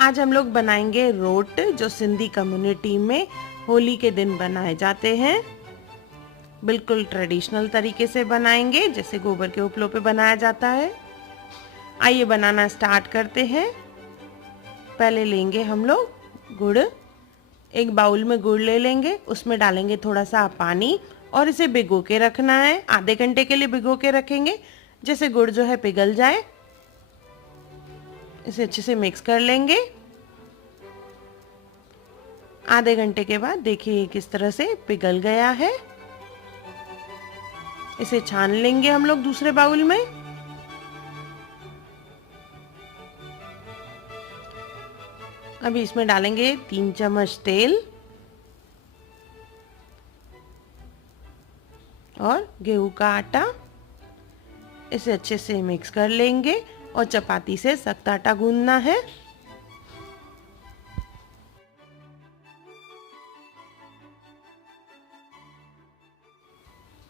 आज हम लोग बनाएंगे रोट, जो सिंधी कम्युनिटी में होली के दिन बनाए जाते हैं। बिल्कुल ट्रेडिशनल तरीके से बनाएंगे, जैसे गोबर के उपलों पे बनाया जाता है। आइए बनाना स्टार्ट करते हैं। पहले लेंगे हम लोग गुड़। एक बाउल में गुड़ ले लेंगे, उसमें डालेंगे थोड़ा सा पानी और इसे भिगो के रखना है। आधे घंटे के लिए भिगो के रखेंगे, जैसे गुड़ जो है पिघल जाए। इसे अच्छे से मिक्स कर लेंगे। आधे घंटे के बाद देखिए किस तरह से पिघल गया है। इसे छान लेंगे हम लोग दूसरे बाउल में। अभी इसमें डालेंगे 3 चम्मच तेल और गेहूं का आटा। इसे अच्छे से मिक्स कर लेंगे और चपाती से सख्त आटा गूंदना है।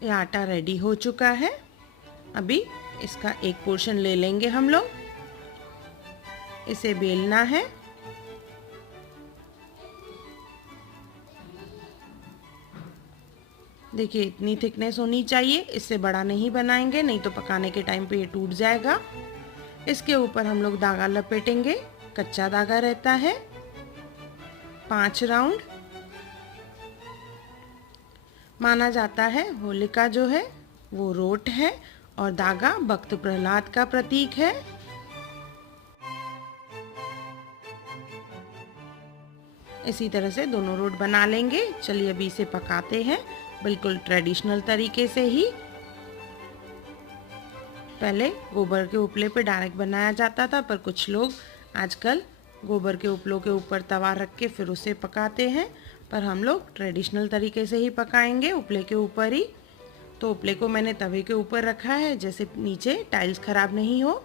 ये आटा रेडी हो चुका है। अभी इसका एक पोर्शन ले लेंगे हम लोग। इसे बेलना है। देखिए इतनी थिकनेस होनी चाहिए, इससे बड़ा नहीं बनाएंगे, नहीं तो पकाने के टाइम पे ये टूट जाएगा। इसके ऊपर हम लोग धागा लपेटेंगे। कच्चा धागा रहता है। 5 राउंड। माना जाता है होलिका जो है वो रोट है और धागा भक्त प्रहलाद का प्रतीक है। इसी तरह से दोनों रोट बना लेंगे। चलिए अभी इसे पकाते हैं बिल्कुल ट्रेडिशनल तरीके से ही। पहले गोबर के उपले पे डायरेक्ट बनाया जाता था, पर कुछ लोग आजकल गोबर के उपलों के ऊपर तवा रख के फिर उसे पकाते हैं, पर हम लोग ट्रेडिशनल तरीके से ही पकाएंगे, उपले के ऊपर ही। तो उपले को मैंने तवे के ऊपर रखा है, जैसे नीचे टाइल्स खराब नहीं हो।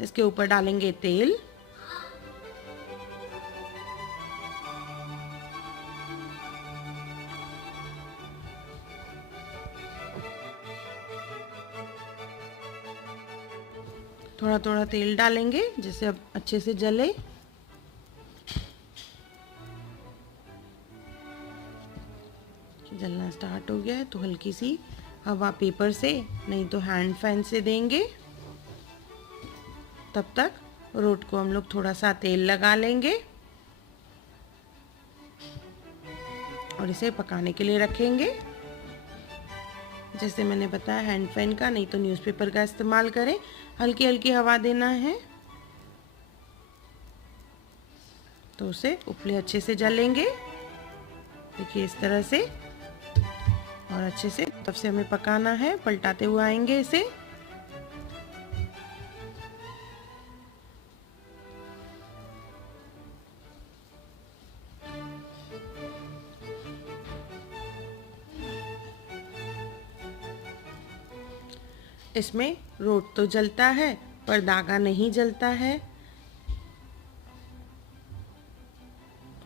इसके ऊपर डालेंगे तेल। थोड़ा थोड़ा तेल डालेंगे जिससे अब अच्छे से जले। जलना स्टार्ट हो गया है तो हल्की सी हवा पेपर से, नहीं तो हैंड फैन से देंगे। तब तक रोट को हम लोग थोड़ा सा तेल लगा लेंगे और इसे पकाने के लिए रखेंगे। जैसे मैंने बताया हैंड फैन का, नहीं तो न्यूज़पेपर का इस्तेमाल करें। हल्की हल्की हवा देना है तो उसे उपले अच्छे से जलेंगे। देखिए इस तरह से, और अच्छे से तब से हमें पकाना है, पलटाते हुए आएंगे इसे। इसमें रोट तो जलता है पर धागा नहीं जलता है।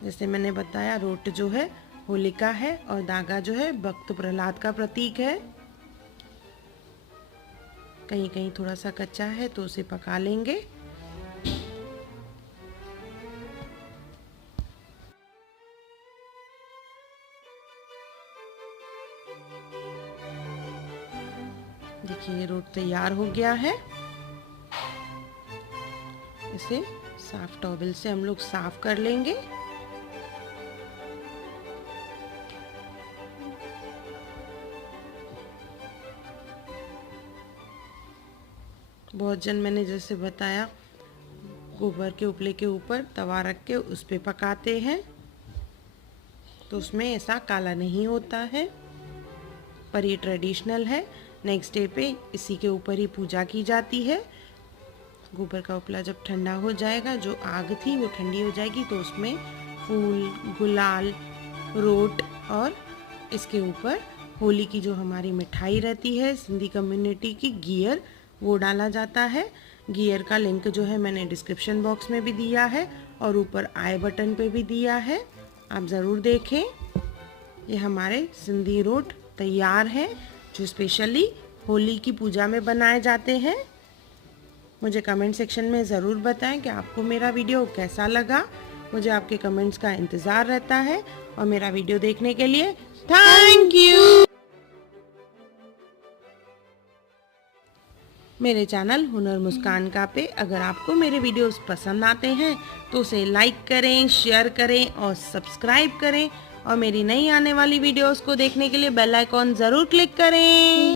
जैसे मैंने बताया रोट जो है होलिका है और धागा जो है भक्त प्रहलाद का प्रतीक है। कहीं कहीं थोड़ा सा कच्चा है तो उसे पका लेंगे। देखिए ये रोट तैयार हो गया है। इसे साफ टॉवल से हम लोग साफ कर लेंगे। बहुत जन मैंने जैसे बताया गोबर के उपले के ऊपर तवा रख के उस पे पकाते हैं, तो उसमें ऐसा काला नहीं होता है, पर ये ट्रेडिशनल है। नेक्स्ट डे पे इसी के ऊपर ही पूजा की जाती है। गोबर का उपला जब ठंडा हो जाएगा, जो आग थी वो ठंडी हो जाएगी, तो उसमें फूल, गुलाल, रोट और इसके ऊपर होली की जो हमारी मिठाई रहती है सिंधी कम्युनिटी की, घियर, वो डाला जाता है। घियर का लिंक जो है मैंने डिस्क्रिप्शन बॉक्स में भी दिया है और ऊपर आई बटन पे भी दिया है, आप ज़रूर देखें। ये हमारे सिंधी रोट तैयार हैं, जो स्पेशली होली की पूजा में बनाए जाते हैं। मुझे कमेंट सेक्शन में ज़रूर बताएं कि आपको मेरा वीडियो कैसा लगा। मुझे आपके कमेंट्स का इंतज़ार रहता है और मेरा वीडियो देखने के लिए थैंक यू। मेरे चैनल हुनर मुस्कान का पे अगर आपको मेरे वीडियोस पसंद आते हैं तो उसे लाइक करें, शेयर करें और सब्सक्राइब करें और मेरी नई आने वाली वीडियोस को देखने के लिए बेल आइकॉन ज़रूर क्लिक करें।